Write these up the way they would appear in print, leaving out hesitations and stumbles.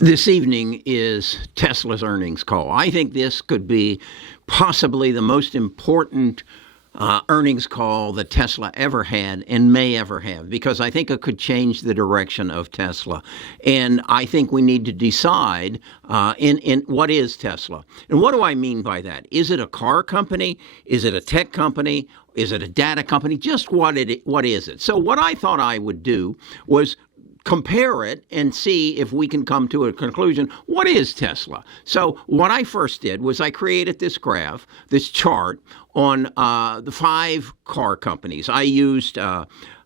This evening is Tesla's earnings call. I think this could be possibly the most important earnings call that Tesla ever had and may ever have, because I think it could change the direction of Tesla. And I think we need to decide in what is Tesla. And what do I mean by that? Is it a car company? Is it a tech company? Is it a data company? Just what is it? So what I thought I would do was compare it and see if we can come to a conclusion. What is Tesla? So what I first did was I created this graph, this chart on the 5 car companies. I used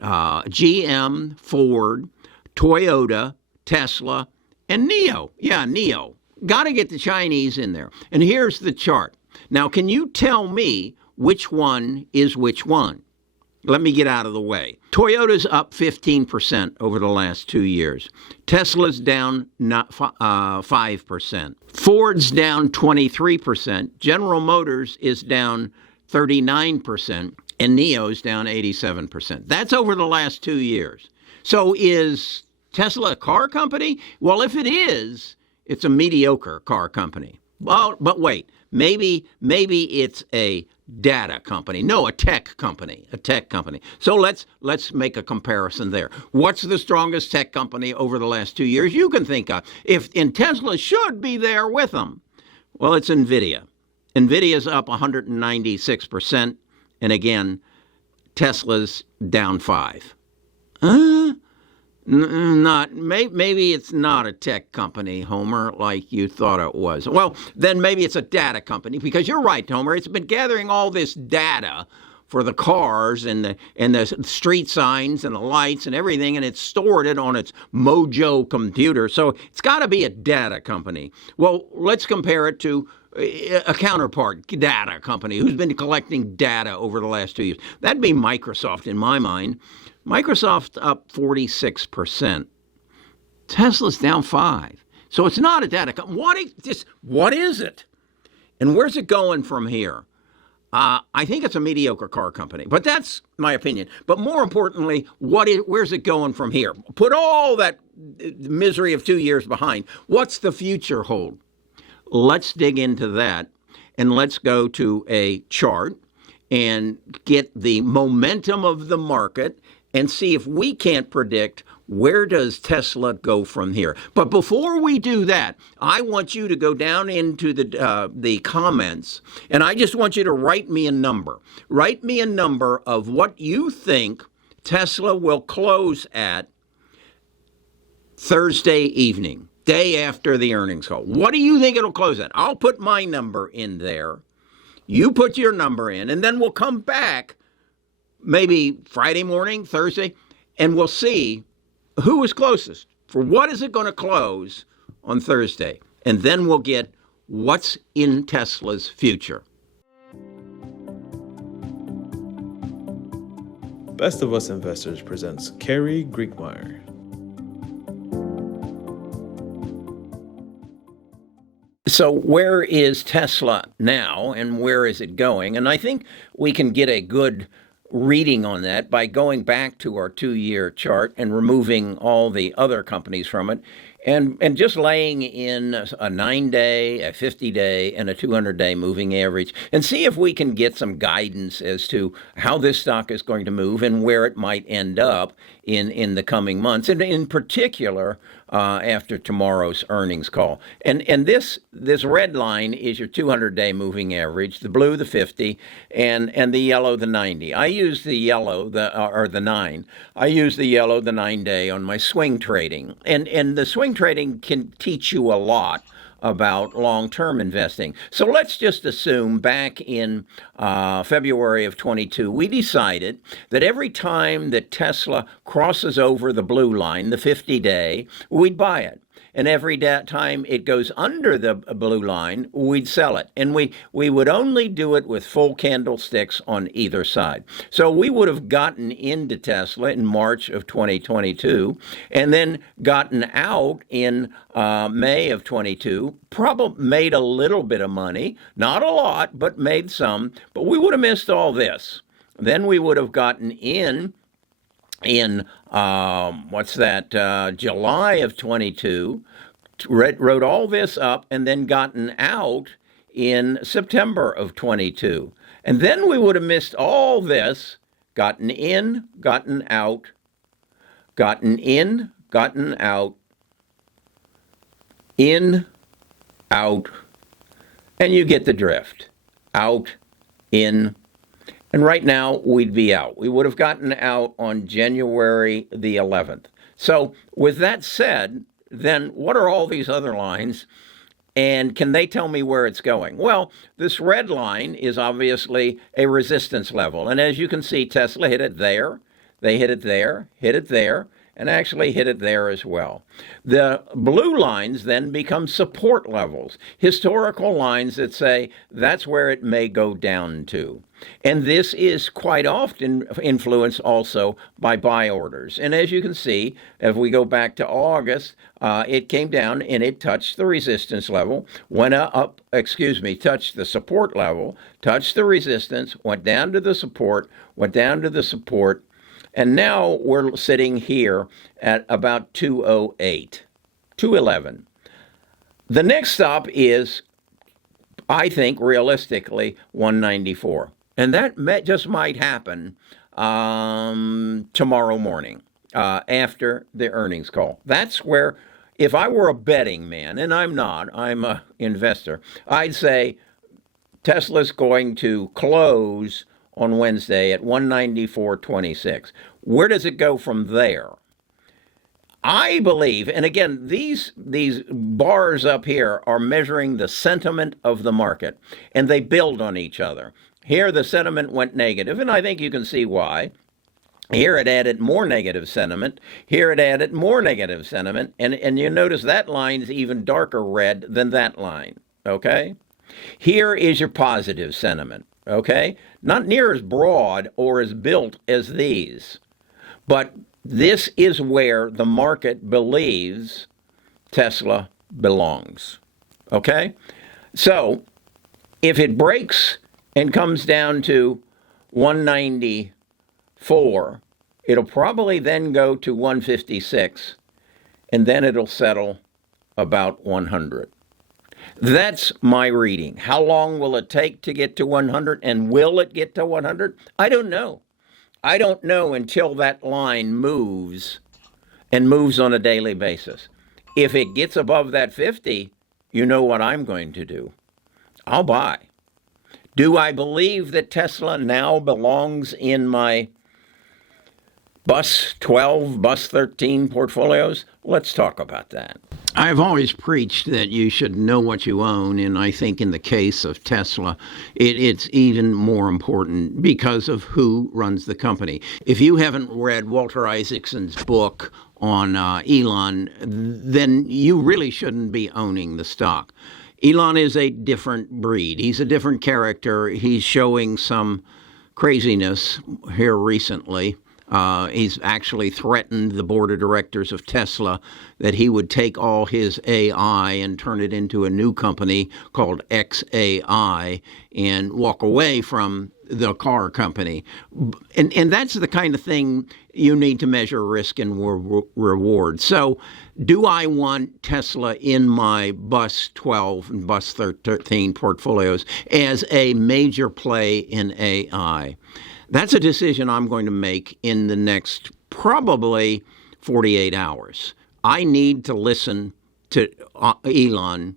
GM, Ford, Toyota, Tesla, and NIO. Yeah, NIO. Got to get the Chinese in there. And here's the chart. Now, can you tell me which one is which one? Let me get out of the way. Toyota's up 15% over the last 2 years. Tesla's down 5%. Ford's down 23%. General Motors is down 39%. And NIO's down 87%. That's over the last 2 years. So is Tesla a car company? Well, if it is, it's a mediocre car company. Well, but wait, maybe it's a data company. No, a tech company. So let's make a comparison there. What's the strongest tech company over the last 2 years you can think of? And Tesla should be there with them. Well, it's NVIDIA. NVIDIA's up 196%. And again, Tesla's down 5%. Maybe it's not a tech company, Homer, like you thought it was. Well, then maybe it's a data company, because you're right, Homer. It's been gathering all this data for the cars and the street signs and the lights and everything, and it's stored it on its Mojo computer. So it's got to be a data company. Well, let's compare it to a counterpart data company who's been collecting data over the last 2 years. That'd be Microsoft in my mind. Microsoft up 46%. Tesla's down 5%. So it's not a data company. What is it? And where's it going from here? I think it's a mediocre car company, but that's my opinion. But more importantly, where's it going from here? Put all that misery of 2 years behind. What's the future hold? Let's dig into that, and let's go to a chart and get the momentum of the market and see if we can't predict where does Tesla go from here. But before we do that, I want you to go down into the comments, and I just want you to write me a number. Write me a number of what you think Tesla will close at Thursday evening, day after the earnings call. What do you think it'll close at? I'll put my number in there. You put your number in, and then we'll come back maybe Friday morning, Thursday, and we'll see who is closest. For what is it going to close on Thursday? And then we'll get what's in Tesla's future. Best of Us Investors presents Kerry Griegmeyer. So where is Tesla now, and where is it going? And I think we can get a good reading on that by going back to our 2-year chart and removing all the other companies from it, and just laying in a 9-day, a 50-day, and a 200-day moving average, and see if we can get some guidance as to how this stock is going to move and where it might end up in the coming months, and in particular after tomorrow's earnings call. And this red line is your 200-day moving average, the blue the 50, and the yellow the 90. I use the yellow the 9. I use the yellow the 9-day on my swing trading, and the swing trading can teach you a lot about long-term investing. So let's just assume back in February of 22, we decided that every time that Tesla crosses over the blue line, the 50-day, we'd buy it. And every time it goes under the blue line, we'd sell it. And we would only do it with full candlesticks on either side. So we would have gotten into Tesla in March of 2022 and then gotten out in May of 22, probably made a little bit of money, not a lot, but made some. But we would have missed all this. Then we would have gotten in July of 22, wrote all this up and then gotten out in September of 22. And then we would have missed all this, gotten in, gotten out, gotten in, gotten out, in, out, and you get the drift. Out, in, and right now we'd be out. We would have gotten out on January the 11th. So with that said, then what are all these other lines? And can they tell me where it's going? Well, this red line is obviously a resistance level. And as you can see, Tesla hit it there. They hit it there, and actually hit it there as well. The blue lines then become support levels, historical lines that say that's where it may go down to. And this is quite often influenced also by buy orders. And as you can see, if we go back to August, it came down and it touched the resistance level, touched the support level, touched the resistance, went down to the support, and now we're sitting here at about 208, 211. The next stop is, I think, realistically, 194. And that just might happen tomorrow morning after the earnings call. That's where, if I were a betting man, and I'm not, I'm an investor, I'd say Tesla's going to close on Wednesday at 194.26. Where does it go from there? I believe, and again, these bars up here are measuring the sentiment of the market, and they build on each other. Here, the sentiment went negative, and I think you can see why. Here it added more negative sentiment. Here it added more negative sentiment, and you notice that line's even darker red than that line, okay? Here is your positive sentiment. Okay? Not near as broad or as built as these. But this is where the market believes Tesla belongs. Okay? So, if it breaks and comes down to 194, it'll probably then go to 156, and then it'll settle about 100. That's my reading. How long will it take to get to 100, and will it get to 100? I don't know. I don't know until that line moves and moves on a daily basis. If it gets above that 50, you know what I'm going to do. I'll buy. Do I believe that Tesla now belongs in my Bus 12, Bus 13 portfolios? Let's talk about that. I've always preached that you should know what you own, and I think in the case of Tesla, it's even more important because of who runs the company. If you haven't read Walter Isaacson's book on Elon, then you really shouldn't be owning the stock. Elon is a different breed. He's a different character. He's showing some craziness here recently. He's actually threatened the board of directors of Tesla that he would take all his AI and turn it into a new company called XAI and walk away from the car company. And that's the kind of thing you need to measure risk and reward. So do I want Tesla in my Bus 12 and Bus 13 portfolios as a major play in AI? That's a decision I'm going to make in the next probably 48 hours. I need to listen to Elon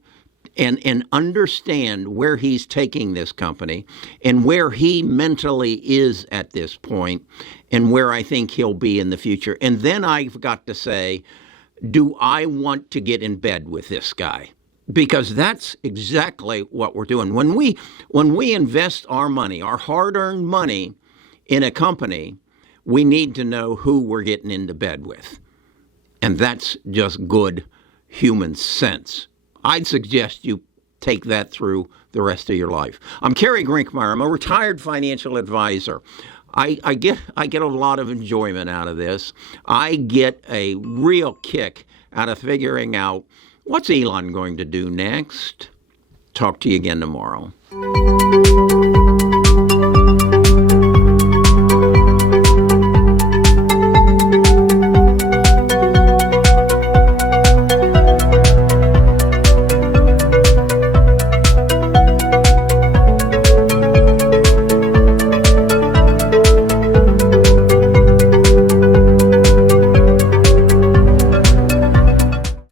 and understand where he's taking this company and where he mentally is at this point and where I think he'll be in the future. And then I've got to say, do I want to get in bed with this guy? Because that's exactly what we're doing. When we invest our money, our hard-earned money, in a company, we need to know who we're getting into bed with. And that's just good human sense. I'd suggest you take that through the rest of your life. I'm Kerry Grinkmeyer. I'm a retired financial advisor. I get a lot of enjoyment out of this. I get a real kick out of figuring out what's Elon going to do next. Talk to you again tomorrow.